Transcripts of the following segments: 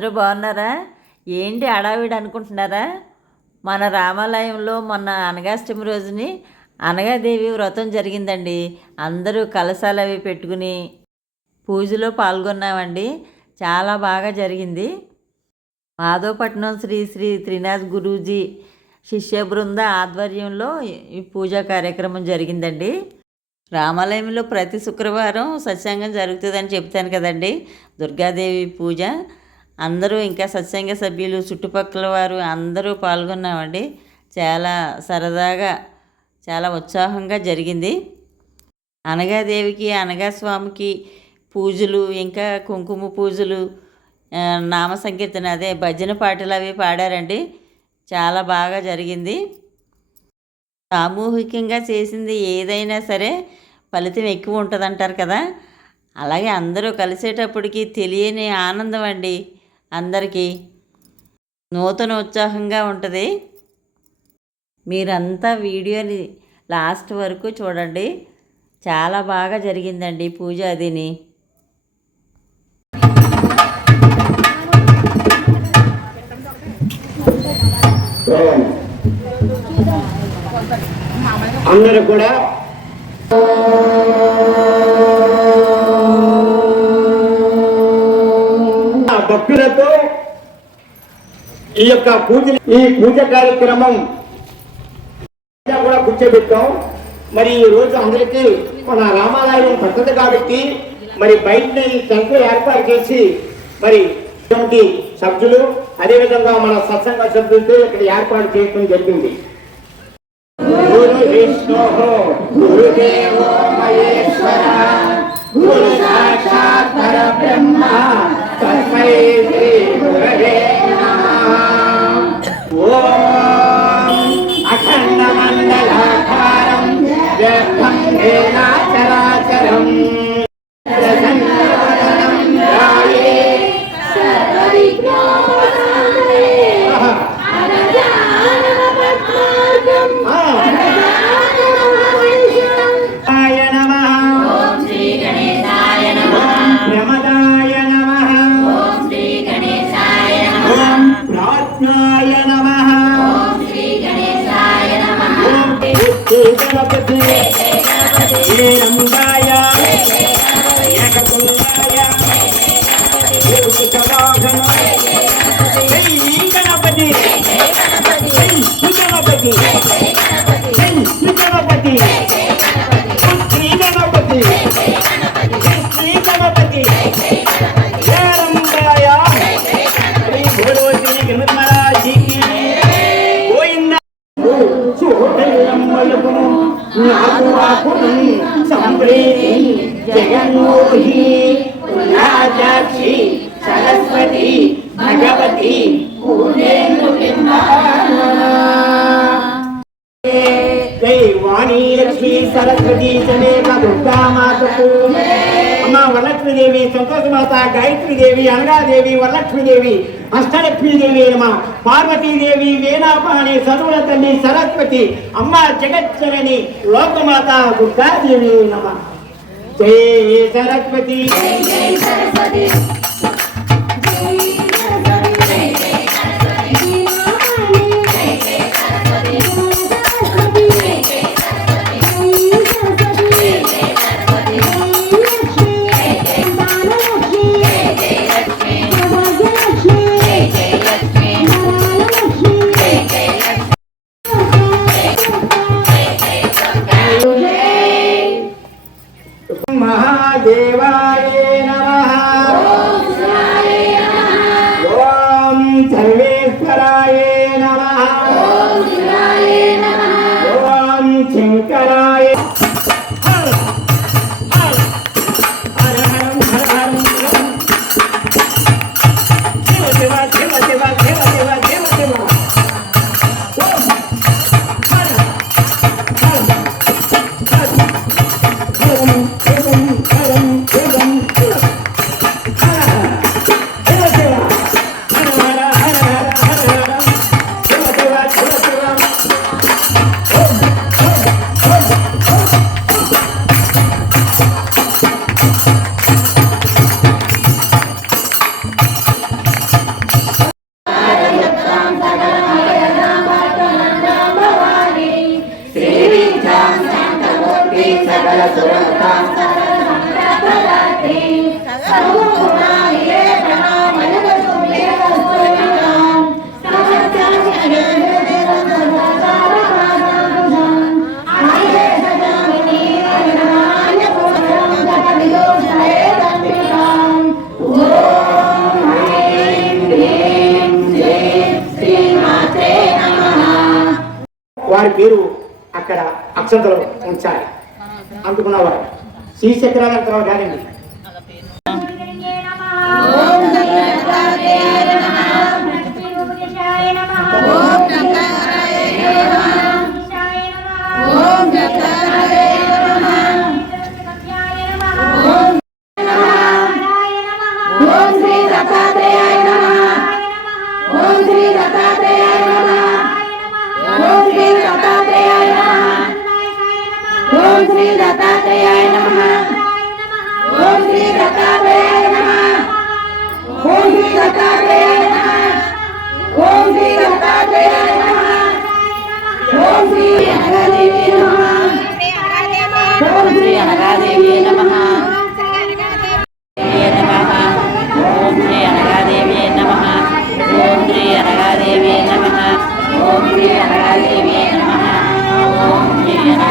అందరూ బాగున్నారా? ఏంటి అడావిడి అనుకుంటున్నారా? మన రామాలయంలో మొన్న అనగాష్టమి రోజుని అనగాదేవి వ్రతం జరిగిందండి. అందరూ కలశాలు అవి పెట్టుకుని పూజలో పాల్గొన్నామండి. చాలా బాగా జరిగింది. మాధవపట్నం శ్రీ శ్రీ త్రినాథ్ గురూజీ శిష్య బృంద ఆధ్వర్యంలో ఈ పూజా కార్యక్రమం జరిగిందండి. రామాలయంలో ప్రతి శుక్రవారం సత్సంగం జరుగుతుందని చెప్తాను కదండి. దుర్గాదేవి పూజ అందరూ ఇంకా సత్సంగ సభ్యులు చుట్టుపక్కల వారు అందరూ పాల్గొన్నామండి. చాలా సరదాగా చాలా ఉత్సాహంగా జరిగింది. అనగాదేవికి అనగాస్వామికి పూజలు ఇంకా కుంకుమ పూజలు నామ సంకీర్తన అదే భజన పాటలు అవి పాడారండి. చాలా బాగా జరిగింది. సామూహికంగా చేసింది ఏదైనా సరే ఫలితం ఎక్కువ ఉంటుంది అంటారు కదా. అలాగే అందరూ కలిసేటప్పటికి తెలియని ఆనందం అండి. అందరికీ నూతన ఉత్సాహంగా ఉంటుంది. మీరంతా వీడియోని లాస్ట్ వరకు చూడండి. చాలా బాగా జరిగిందండి పూజ అదిని. అందరూ కూడా ఈ యొక్క పూజ ఈ పూజ కార్యక్రమం కూడా కూర్చోబెట్టాం. మరి ఈ రోజు అందరికీ మన రామాలయం పద్ధతి కాబట్టి మరి బయట ఈ టెంకులు ఏర్పాటు చేసి మరి ఇటువంటి సభ్యులు అదేవిధంగా మన సత్సంగ సభ్యులతో ఇక్కడ ఏర్పాటు చేయడం జరిగింది. గురు విష్ణు గురుదేవో మహేశ్వర. Yeah. జై వాణి లక్ష్మీ సరస్వతి సమేత దుర్గా అమ్మ వరలక్ష్మీదేవి సంతోషమాత గాయత్రీదేవి అనగాదేవి వరలక్ష్మీదేవి అష్టలక్ష్మీదేవి నమ. పార్వతీదేవి వేణాపాణి సరువుల తల్లి సరస్వతి అమ్మ జగచ్చరణి లోకమాత దుర్గాదేవి నమ. జై సరస్వతి. జై జై సరస్వతి. వారి పేరు అక్కడ అక్షంతలు ఉంచాలి. అందుకున్నవారు శ్రీచక్రాలంతరావు గారండి. ओम श्री हरा देवी नमः ओम श्री हरा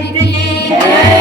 அவர்களே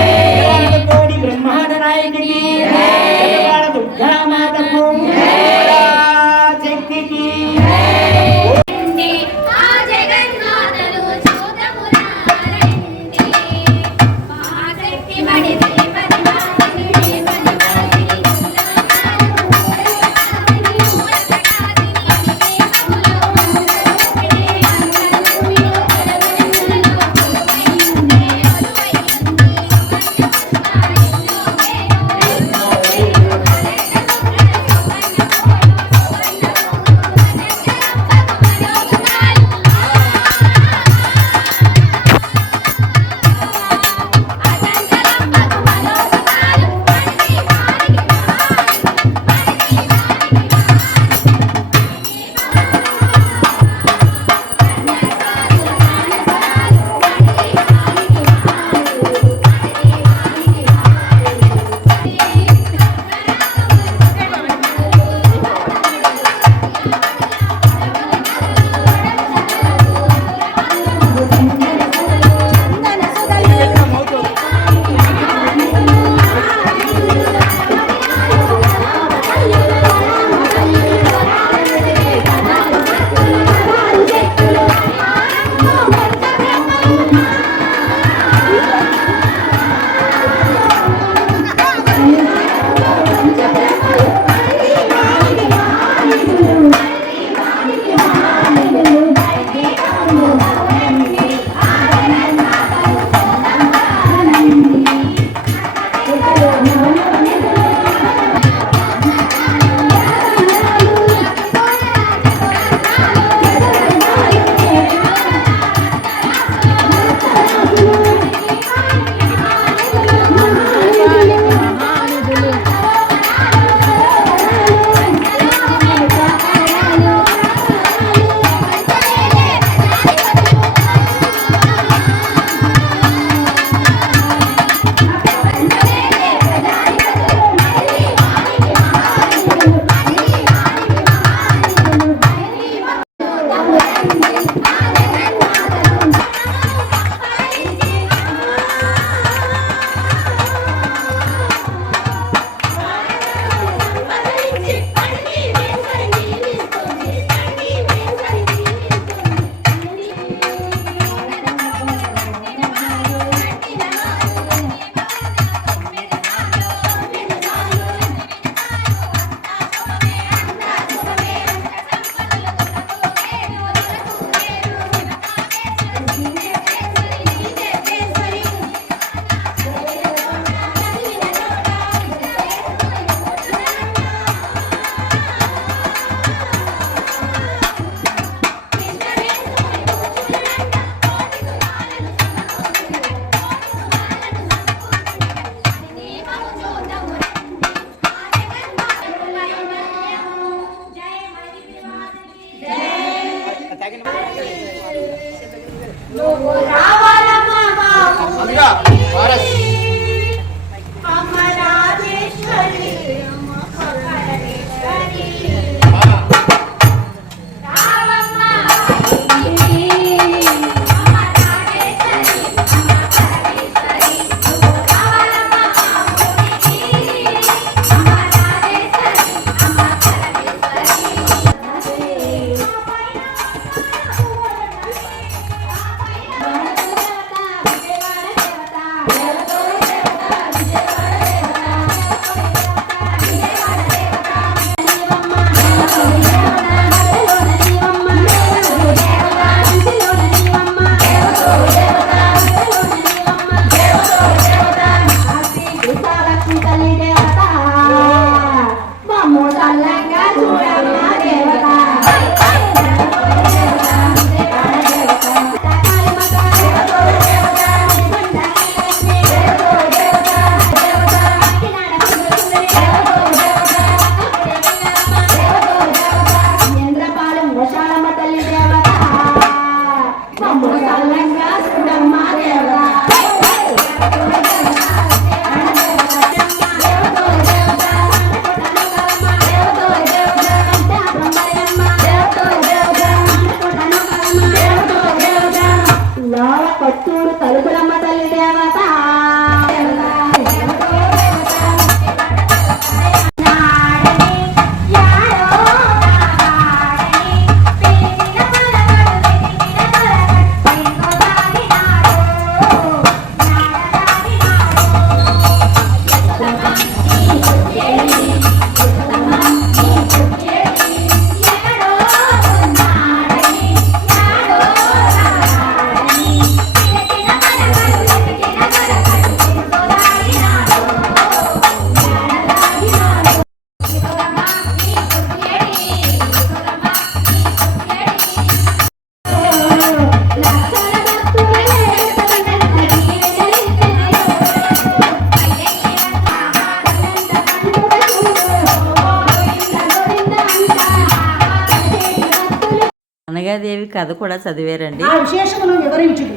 కన్యగాదేవి కథ కూడా చదివారండి. ఆ విశేషమును వివరించుడు.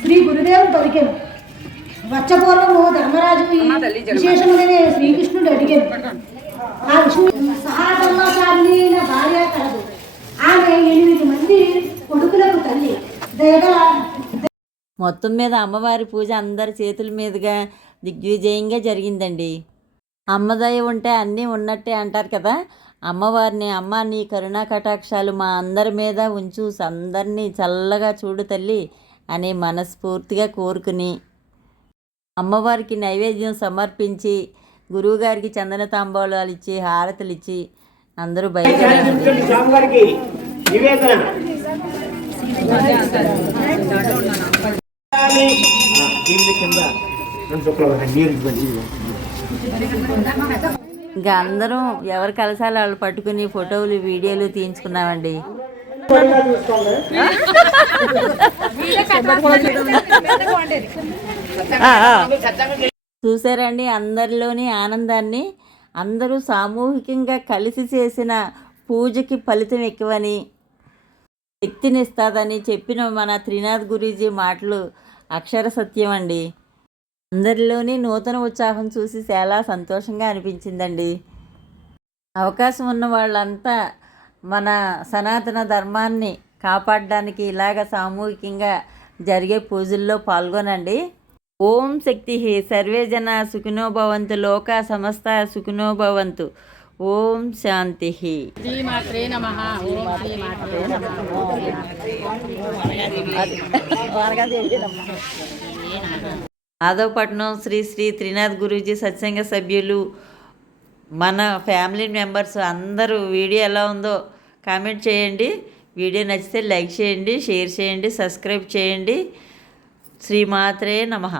శ్రీ గురుదేవుడు పలికెను. వచ్చపూర్వము ధర్మరాజుకు ఈ విశేషములనే శ్రీకృష్ణుడు అడిగాను. ఆ విష్ణు సహాధర్మాచారిణి అయిన భార్య కలదు. ఆమె ఎనిమిది మంది కొడుకులకు తల్లి. దయగల మొత్తం మీద అమ్మవారి పూజ అందరి చేతుల మీదుగా దిగ్విజయంగా జరిగిందండి. అమ్మదయ ఉంటే అన్నీ ఉన్నట్టే అంటారు కదా. అమ్మవారిని అమ్మ నీ కరుణా కటాక్షాలు మా అందరి మీద ఉంచు అందరినీ చల్లగా చూడు తల్లి అని మనస్ఫూర్తిగా కోరుకుని అమ్మవారికి నైవేద్యం సమర్పించి గురువుగారికి చందన తాంబూలాలు ఇచ్చి హారతులు ఇచ్చి అందరూ బయట ఇంకా అందరం ఎవరి కలసాలు వాళ్ళు పట్టుకుని ఫోటోలు వీడియోలు తీయించుకున్నామండి. చూసారండి అందరిలోని ఆనందాన్ని అందరూ సామూహికంగా కలిసి చేసిన పూజకి ఫలితం ఎక్కువని శక్తినిస్తాదని చెప్పిన మన త్రినాథ్ గురూజీ మాటలు అక్షర సత్యం అండి అందరిలోని నూతన ఉత్సాహం చూసి చాలా సంతోషంగా అనిపించిందండి. అవకాశం ఉన్న వాళ్ళంతా మన సనాతన ధర్మాన్ని కాపాడడానికి ఇలాగ సామూహికంగా జరిగే పూజల్లో పాల్గొనండి. ఓం శక్తి సర్వే జన సుఖినో భవంతు లోక సమస్త సుఖినో భవంతు. ఓం శాంతి మాధవపట్నం శ్రీ శ్రీ త్రినాథ్ గురూజీ సత్సంగ సభ్యులు మన ఫ్యామిలీ మెంబర్స్ అందరూ వీడియో ఎలా ఉందో కామెంట్ చేయండి. వీడియో నచ్చితే లైక్ చేయండి షేర్ చేయండి సబ్స్క్రైబ్ చేయండి. శ్రీమాత్రే నమః.